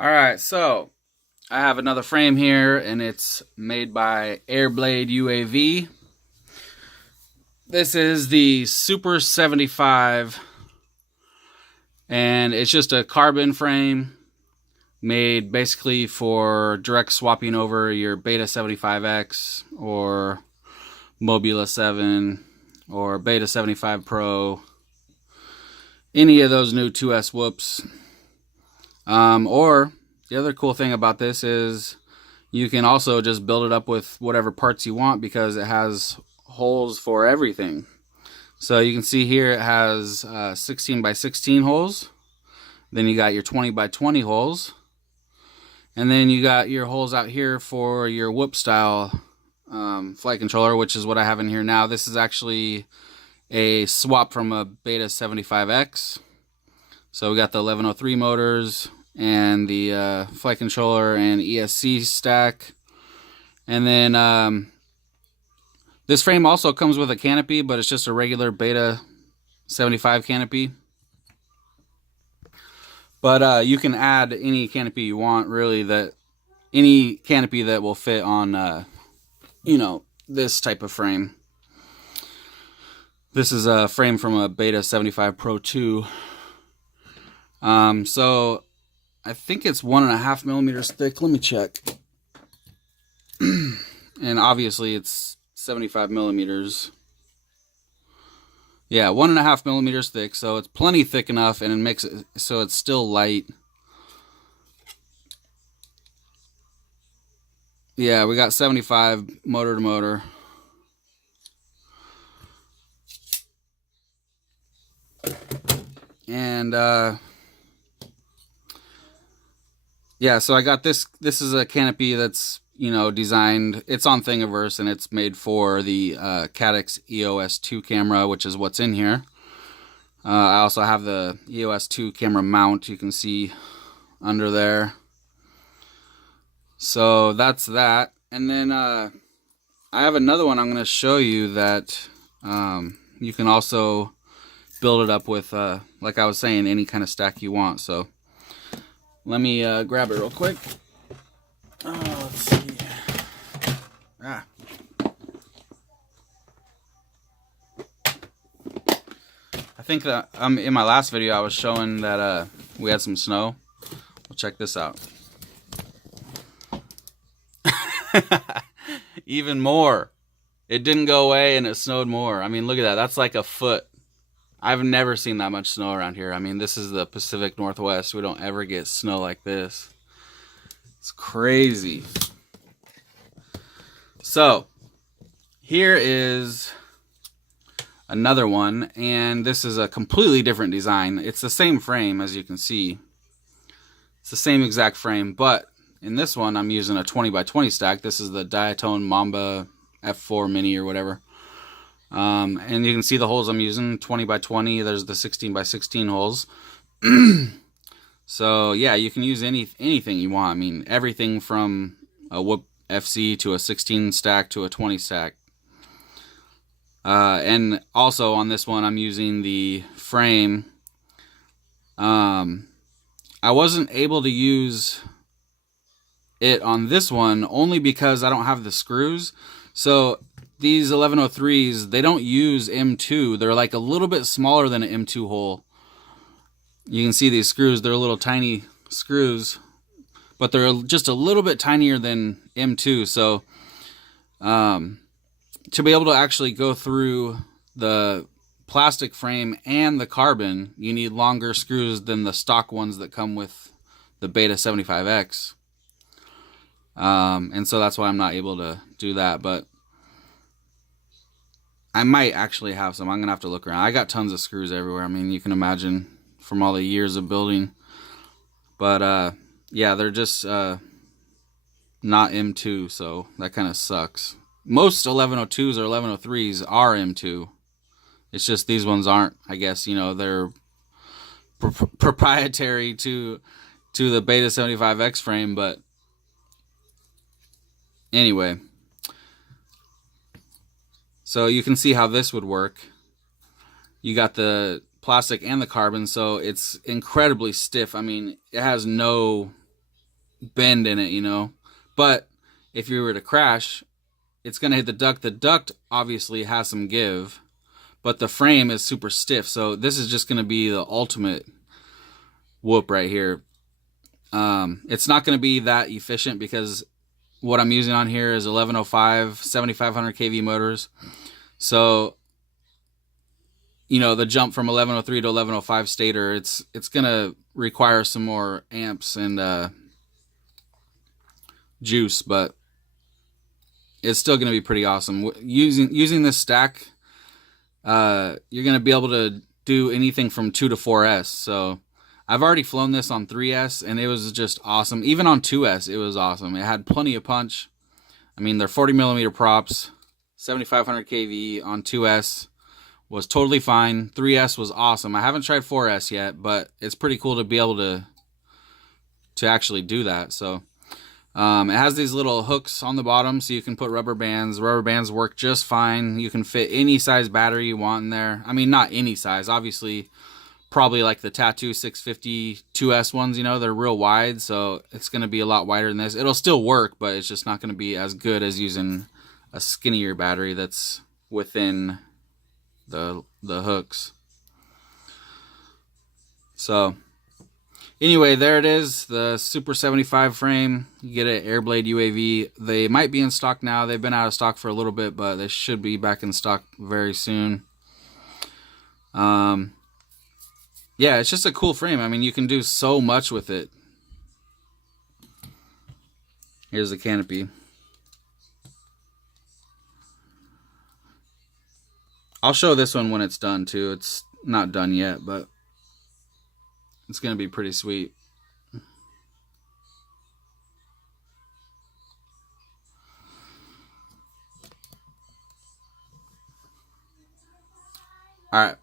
Alright, so I have another frame here, and it's made by Airblade UAV. This is the Super 75, and it's just a carbon frame made basically for direct swapping over your Beta 75X or Mobula 7 or Beta 75 Pro, any of those new 2S whoops. Or the other cool thing about this is you can also just build it up with whatever parts you want because it has holes for everything. So you can see here it has 16 by 16 holes. Then you got your 20 by 20 holes. And then you got your holes out here for your whoop style flight controller, which is what I have in here now. This is actually a swap from a Beta 75X. So we got the 1103 motors and the flight controller and ESC stack. And then this frame also comes with a canopy, but it's just a regular Beta 75 canopy. But you can add any canopy you want, really, any canopy that will fit on, this type of frame. This is a frame from a Beta 75 Pro 2. So I think it's 1.5 millimeters thick. Let me check. And obviously it's 75 millimeters. Yeah, 1.5 millimeters thick, so it's plenty thick enough, and it makes it so it's still light. Yeah, we got 75 motor to motor. And yeah, so I got this. This is a canopy that's, designed. It's on Thingiverse, and it's made for the Caddx EOS 2 camera, which is what's in here. I also have the EOS 2 camera mount. You can see under there. So that's that. And then I have another one I'm going to show you that you can also build it up with, like I was saying, any kind of stack you want. So let me grab it real quick. Let's see. I think that in my last video I was showing that we had some snow. Well, check this out. Even more. It didn't go away and it snowed more. I mean, look at that. That's like a foot. I've never seen that much snow around here. I mean, this is the Pacific Northwest. We don't ever get snow like this. It's crazy. So, here is another one, and this is a completely different design. It's the same frame, as you can see. It's the same exact frame, but in this one, I'm using a 20 by 20 stack. This is the Diatone Mamba F4 Mini or whatever. And you can see the holes I'm using, 20 by 20. There's the 16 by 16 holes. So yeah, you can use anything you want. I mean, everything from a Whoop FC to a 16 stack to a 20 stack. And also on this one, I'm using the frame. I wasn't able to use it on this one only because I don't have the screws. So these 1103s, they don't use M2. They're like a little bit smaller than an M2 hole. You can see these screws, they're little tiny screws, but they're just a little bit tinier than M2. So to be able to actually go through the plastic frame and the carbon, you need longer screws than the stock ones that come with the Beta 75X. And so that's why I'm not able to do that, but I might actually have some. I'm going to have to look around. I got tons of screws everywhere. I mean, you can imagine from all the years of building. But, yeah, they're just not M2, so that kind of sucks. Most 1102s or 1103s are M2. It's just these ones aren't, I guess. They're proprietary to the Beta 75X frame, but anyway. So you can see how this would work. You got the plastic and the carbon, so it's incredibly stiff. I mean, it has no bend in it, you know. But if you were to crash, it's going to hit the duct. The duct obviously has some give, but the frame is super stiff. So this is just going to be the ultimate whoop right here. It's not going to be that efficient because what I'm using on here is 1105 7500 kV motors. So, you know, the jump from 1103 to 1105 stator, it's going to require some more amps and juice, but it's still going to be pretty awesome. Using this stack, you're going to be able to do anything from 2 to 4S. So I've already flown this on 3S, and it was just awesome. Even on 2S, it was awesome. It had plenty of punch. I mean, they're 40 millimeter props, 7500 kV on 2S was totally fine. 3S was awesome. I haven't tried 4S yet, but it's pretty cool to be able to actually do that. So it has these little hooks on the bottom so you can put rubber bands. Rubber bands work just fine. You can fit any size battery you want in there. I mean, not any size. Obviously, probably like the Tattoo 650 2S ones, you know, they're real wide, so it's going to be a lot wider than this. It'll still work, but it's just not going to be as good as using a skinnier battery that's within the hooks. So anyway, there it is, the Super 75 frame. You get an Airblade UAV. They might be in stock now. They've been out of stock for a little bit, but they should be back in stock very soon. Yeah, it's just a cool frame. I mean, you can do so much with it. Here's the canopy. I'll show this one when it's done too. It's not done yet, but it's going to be pretty sweet. All right.